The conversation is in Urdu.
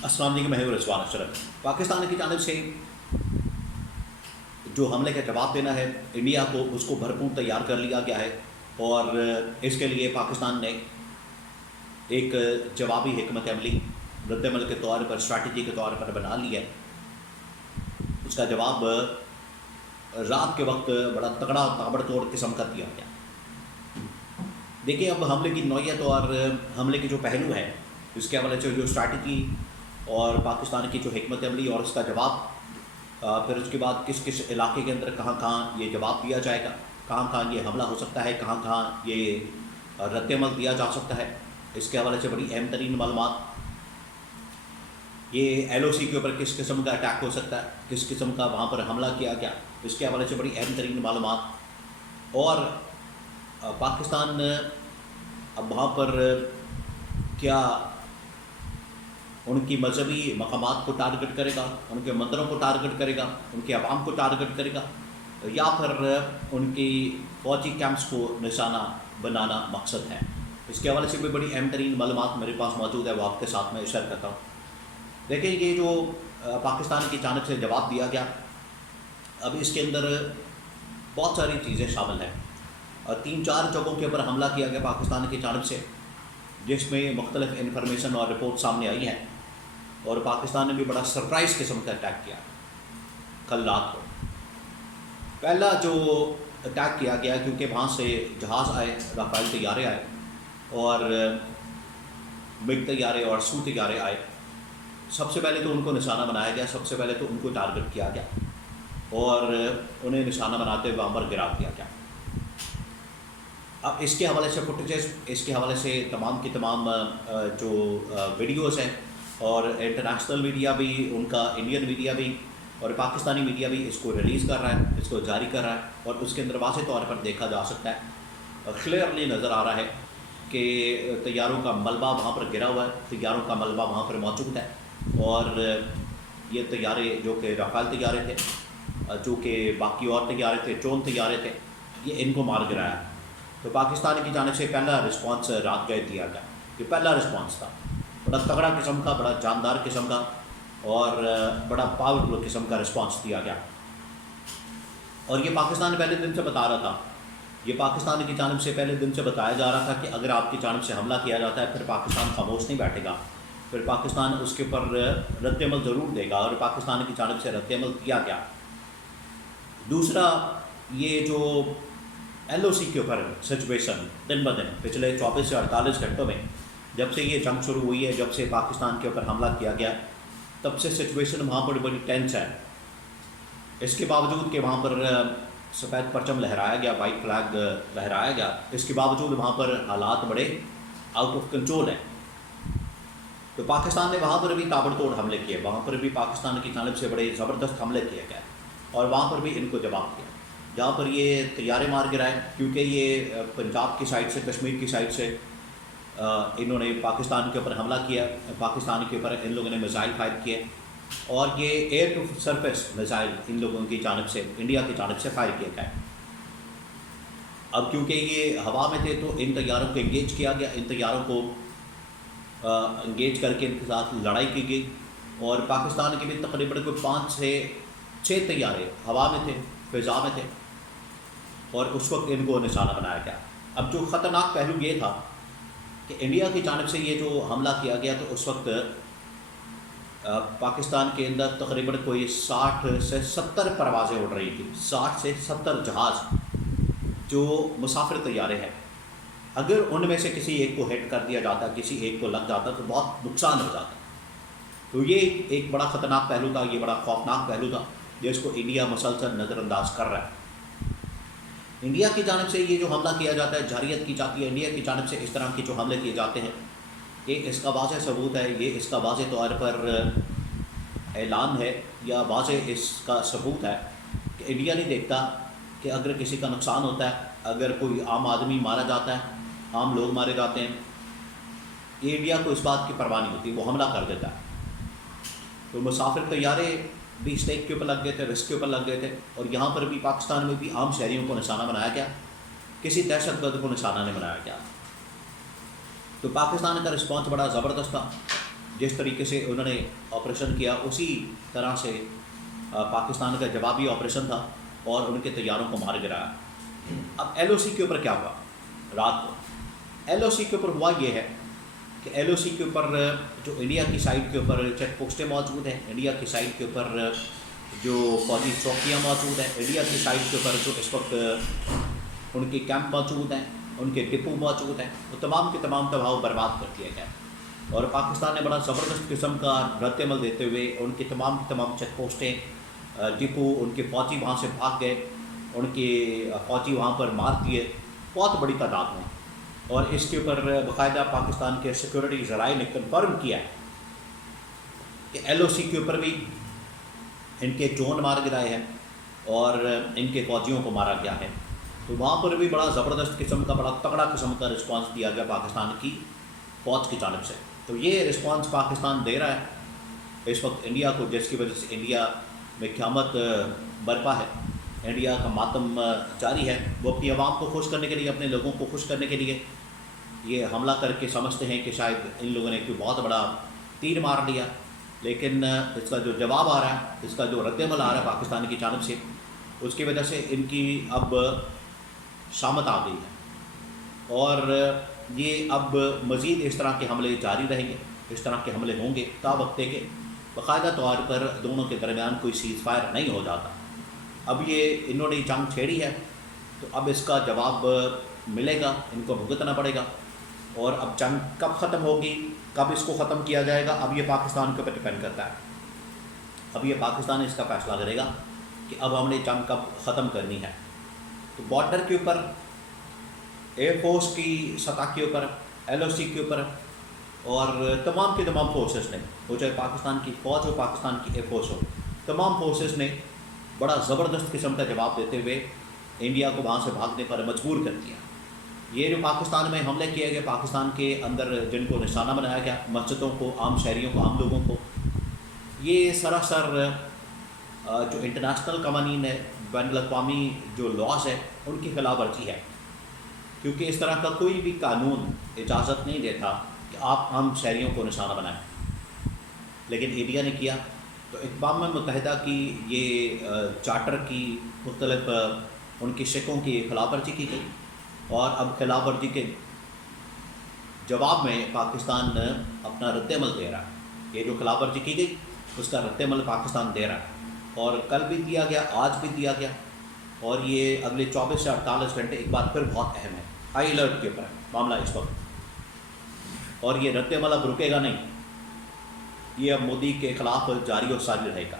السلام علیکم، میں ہوں رضوان اشرف۔ پاکستان کی جانب سے جو حملے کا جواب دینا ہے انڈیا کو، اس کو بھرپور تیار کر لیا گیا ہے، اور اس کے لیے پاکستان نے ایک جوابی حکمت عملی رد عمل کے طور پر، اسٹریٹجی کے طور پر بنا لی ہے۔ اس کا جواب رات کے وقت بڑا تگڑا تابڑ توڑ قسم کا دیا گیا۔ دیکھیں، اب حملے کی نوعیت اور حملے کے جو پہلو ہے، اس کے حوالے سے جو اسٹریٹجی اور پاکستان کی جو حکمت عملی اور اس کا جواب، پھر اس کے بعد کس کس علاقے کے اندر کہاں کہاں یہ جواب دیا جائے گا، کہاں کہاں یہ حملہ ہو سکتا ہے، کہاں کہاں یہ رد عمل دیا جا سکتا ہے، اس کے حوالے سے بڑی اہم ترین معلومات۔ یہ ایل او سی کے اوپر کس قسم کا اٹیک ہو سکتا ہے، کس قسم کا وہاں پر حملہ کیا گیا، اس کے حوالے سے بڑی اہم ترین معلومات۔ اور پاکستان اب وہاں پر کیا ان کی مذہبی مقامات کو ٹارگٹ کرے گا، ان کے مندروں کو ٹارگٹ کرے گا، ان کے عوام کو ٹارگٹ کرے گا، یا پھر ان کی فوجی کیمپس کو نشانہ بنانا مقصد ہے؟ اس کے حوالے سے بھی بڑی اہم ترین معلومات میرے پاس موجود ہے، وہ آپ کے ساتھ میں شیئر کرتا ہوں۔ دیکھیں، یہ جو پاکستان کی جانب سے جواب دیا گیا، اب اس کے اندر بہت ساری چیزیں شامل ہیں، اور 3-4 جگہوں کے اوپر حملہ کیا گیا پاکستان کی جانب سے، جس میں مختلف انفارمیشن اور رپورٹ سامنے آئی ہیں، اور پاکستان نے بھی بڑا سرپرائز قسم کا اٹیک کیا کل رات کو۔ پہلا جو اٹیک کیا گیا، کیونکہ وہاں سے جہاز آئے، رافیل طیارے آئے، اور مگ طیارے اور سو طیارے آئے، سب سے پہلے تو ان کو نشانہ بنایا گیا، سب سے پہلے تو ان کو ٹارگٹ کیا گیا، اور انہیں نشانہ بناتے ہوئے وہاں پر گرا دیا گیا۔ اب اس کے حوالے سے فوٹیجز، اس کے حوالے سے تمام کی تمام جو ویڈیوز ہیں، اور انٹرنیشنل میڈیا بھی، ان کا انڈین میڈیا بھی اور پاکستانی میڈیا بھی اس کو ریلیز کر رہا ہے، اس کو جاری کر رہا ہے، اور اس کے اندر واضح طور پر دیکھا جا سکتا ہے، اور کلیئرلی نظر آ رہا ہے کہ طیاروں کا ملبہ وہاں پر گرا ہوا ہے، طیاروں کا ملبہ وہاں پر موجود ہے، اور یہ طیارے جو کہ رافیل طیارے تھے، جو کہ باقی اور طیارے تھے، ڈرون طیارے تھے، یہ ان کو مار گرایا۔ تو پاکستان کی جانب سے پہلا رسپانس رات گئے دیا گیا، یہ پہلا رسپانس تھا، بڑا تگڑا قسم کا، بڑا جاندار قسم کا، اور بڑا پاورفل قسم کا رسپانس دیا گیا۔ اور یہ پاکستان پہلے دن سے بتا رہا تھا، یہ پاکستان کی جانب سے پہلے دن سے بتایا جا رہا تھا کہ اگر آپ کی جانب سے حملہ کیا جاتا ہے، پھر پاکستان خاموش نہیں بیٹھے گا، پھر پاکستان اس کے اوپر رد عمل ضرور دے گا، اور پاکستان کی جانب سے رد عمل کیا گیا۔ دوسرا، یہ جو ایل او سی کے اوپر سچویشن دن بدن پچھلے 24 سے 48 گھنٹوں میں، جب سے یہ جنگ شروع ہوئی ہے، جب سے پاکستان کے اوپر حملہ کیا گیا، تب سے سچویشن وہاں پر بڑی ٹینس ہے۔ اس کے باوجود کہ وہاں پر سفید پرچم لہرایا گیا، وائٹ فلیگ لہرایا گیا، اس کے باوجود وہاں پر حالات بڑے آؤٹ آف کنٹرول ہیں۔ تو پاکستان نے وہاں پر بھی تابڑ توڑ حملے کیے، وہاں پر بھی پاکستان کی جانب سے بڑے زبردست حملے کیے گئے، اور وہاں پر بھی ان کو جواب دیا، جہاں پر یہ طیارے مار گرائے، کیونکہ یہ پنجاب کی سائڈ سے، کشمیر کی سائڈ سے انہوں نے پاکستان کے اوپر حملہ کیا، پاکستان کے اوپر ان لوگوں نے میزائل فائر کیے، اور یہ ایئر ٹو سرفیس میزائل ان لوگوں کی جانب سے، انڈیا کی جانب سے فائر کیے گئے۔ اب کیونکہ یہ ہوا میں تھے، تو ان طیاروں کو انگیج کیا گیا، ان طیاروں کو انگیج کر کے ان کے ساتھ لڑائی کی گئی، اور پاکستان کے بھی تقریباً کوئی 5 سے 6 طیارے ہوا میں تھے، فضا میں تھے، اور اس وقت ان کو نشانہ بنایا گیا۔ اب جو خطرناک پہلو یہ تھا کہ انڈیا کی جانب سے یہ جو حملہ کیا گیا، تو اس وقت پاکستان کے اندر تقریباً کوئی 60 سے 70 پروازیں اڑ رہی تھیں، 60 سے 70 جہاز جو مسافر طیارے ہیں۔ اگر ان میں سے کسی ایک کو ہٹ کر دیا جاتا، کسی ایک کو لگ جاتا، تو بہت نقصان ہو جاتا۔ تو یہ ایک بڑا خطرناک پہلو تھا، یہ بڑا خوفناک پہلو تھا، جس کو انڈیا مسلسل نظر انداز کر رہا ہے۔ انڈیا کی جانب سے یہ جو حملہ کیا جاتا ہے، جارحیت کی جاتی ہے انڈیا کی جانب سے، اس طرح کے جو حملے کیے جاتے ہیں، یہ اس کا واضح ثبوت ہے، یہ اس کا واضح طور پر اعلان ہے، یا واضح اس کا ثبوت ہے کہ انڈیا نہیں دیکھتا کہ اگر کسی کا نقصان ہوتا ہے، اگر کوئی عام آدمی مارا جاتا ہے، عام لوگ مارے جاتے ہیں، یہ انڈیا کو اس بات کی پرواہ نہیں ہوتی، وہ حملہ کر دیتا ہے۔ تو مسافر طیارے بھی اسٹیک کے اوپر لگ گئے تھے، رسک کے اوپر لگ گئے تھے، اور یہاں پر بھی پاکستان میں بھی عام شہریوں کو نشانہ بنایا گیا، کسی دہشت گرد کو نشانہ نہیں بنایا گیا۔ تو پاکستان کا رسپانس بڑا زبردست تھا، جس طریقے سے انہوں نے آپریشن کیا اسی طرح سے پاکستان کا جوابی آپریشن تھا اور ان کے طیاروں کو مار گرایا۔ اب ایل او سی کے اوپر کیا ہوا رات کو؟ ایل او سی کے اوپر ہوا یہ ہے کہ ایل او سی کے اوپر جو انڈیا کی سائڈ کے اوپر چیک پوسٹیں موجود ہیں، انڈیا کی سائڈ کے اوپر جو فوجی چوکیاں موجود ہیں، انڈیا کی سائڈ کے اوپر جو اس وقت ان کے کیمپ موجود ہیں، ان کے ڈپو موجود ہیں، وہ تمام کے تمام تباہ و برباد کر دیا گیا۔ اور پاکستان نے بڑا زبردست قسم کا رد عمل دیتے ہوئے ان کی تمام چیک پوسٹیں، ڈپو، ان کے فوجی وہاں سے بھاگ گئے، ان کے فوجی وہاں پر مار دیے بہت بڑی تعداد میں۔ اور اس کے اوپر باقاعدہ پاکستان کے سیکورٹی ذرائع نے کنفرم کیا کہ ایل او سی کے اوپر بھی ان کے ڈرون مار گرائے ہیں اور ان کے فوجیوں کو مارا گیا ہے۔ تو وہاں پر بھی بڑا زبردست قسم کا، بڑا تگڑا قسم کا رسپانس دیا گیا پاکستان کی فوج کی جانب سے۔ تو یہ رسپانس پاکستان دے رہا ہے اس وقت انڈیا کو، جس کی وجہ سے انڈیا میں قیامت برپا ہے، انڈیا کا ماتم جاری ہے۔ وہ اپنی عوام کو خوش کرنے کے لیے، اپنے لوگوں کو خوش کرنے کے لیے یہ حملہ کر کے سمجھتے ہیں کہ شاید ان لوگوں نے کوئی بہت بڑا تیر مار لیا، لیکن اس کا جو جواب آ رہا ہے، اس کا جو رد عمل آ رہا ہے پاکستان کی جانب سے، اس کی وجہ سے ان کی اب شامت آ گئی ہے اور یہ اب مزید اس طرح کے حملے جاری رہیں گے، اس طرح کے حملے ہوں گے تا وقت کہ باقاعدہ طور پر دونوں کے درمیان کوئی سیز فائر نہیں ہو جاتا۔ اب یہ انہوں نے جنگ چھیڑی ہے تو اب اس کا جواب ملے گا، ان کو بھگتنا پڑے گا۔ اور اب جنگ کب ختم ہوگی، کب اس کو ختم کیا جائے گا، اب یہ پاکستان کے اوپر ڈپینڈ کرتا ہے۔ اب یہ پاکستان اس کا فیصلہ کرے گا کہ اب ہم نے جنگ کب ختم کرنی ہے۔ تو بارڈر کے اوپر، ایئر فورس کی سطح کے اوپر، ایل او سی کے اوپر اور تمام کے تمام فورسز نے، وہ چاہے پاکستان کی فوج ہو، پاکستان کی ایئر فورس ہو، تمام فورسز نے بڑا زبردست قسم کا جواب دیتے ہوئے انڈیا کو وہاں سے بھاگنے پر مجبور کر دیا۔ یہ جو پاکستان میں حملے کیے گئے، پاکستان کے اندر جن کو نشانہ بنایا گیا، مسجدوں کو، عام شہریوں کو، عام لوگوں کو، یہ سراسر جو انٹرنیشنل قوانین ہے، بین الاقوامی جو لاز ہے، ان کی خلاف ورزی ہے، کیونکہ اس طرح کا کوئی بھی قانون اجازت نہیں دیتا کہ آپ عام شہریوں کو نشانہ بنائیں، لیکن انڈیا نے کیا۔ تو اقوام متحدہ کی یہ چارٹر کی مختلف ان کی شکوں کی خلاف ورزی کی گئی، اور اب خلاف ورزی کے جواب میں پاکستان اپنا رد عمل دے رہا ہے۔ یہ جو خلاف ورزی کی گئی اس کا رد عمل پاکستان دے رہا ہے، اور کل بھی دیا گیا، آج بھی دیا گیا، اور یہ اگلے 24 سے 48 گھنٹے ایک بار پھر بہت اہم ہے۔ ہائی الرٹ کے اوپر ہے معاملہ اس وقت، اور یہ رد عمل اب رکے گا نہیں، یہ اب مودی کے خلاف جاری اور ساری رہے گا۔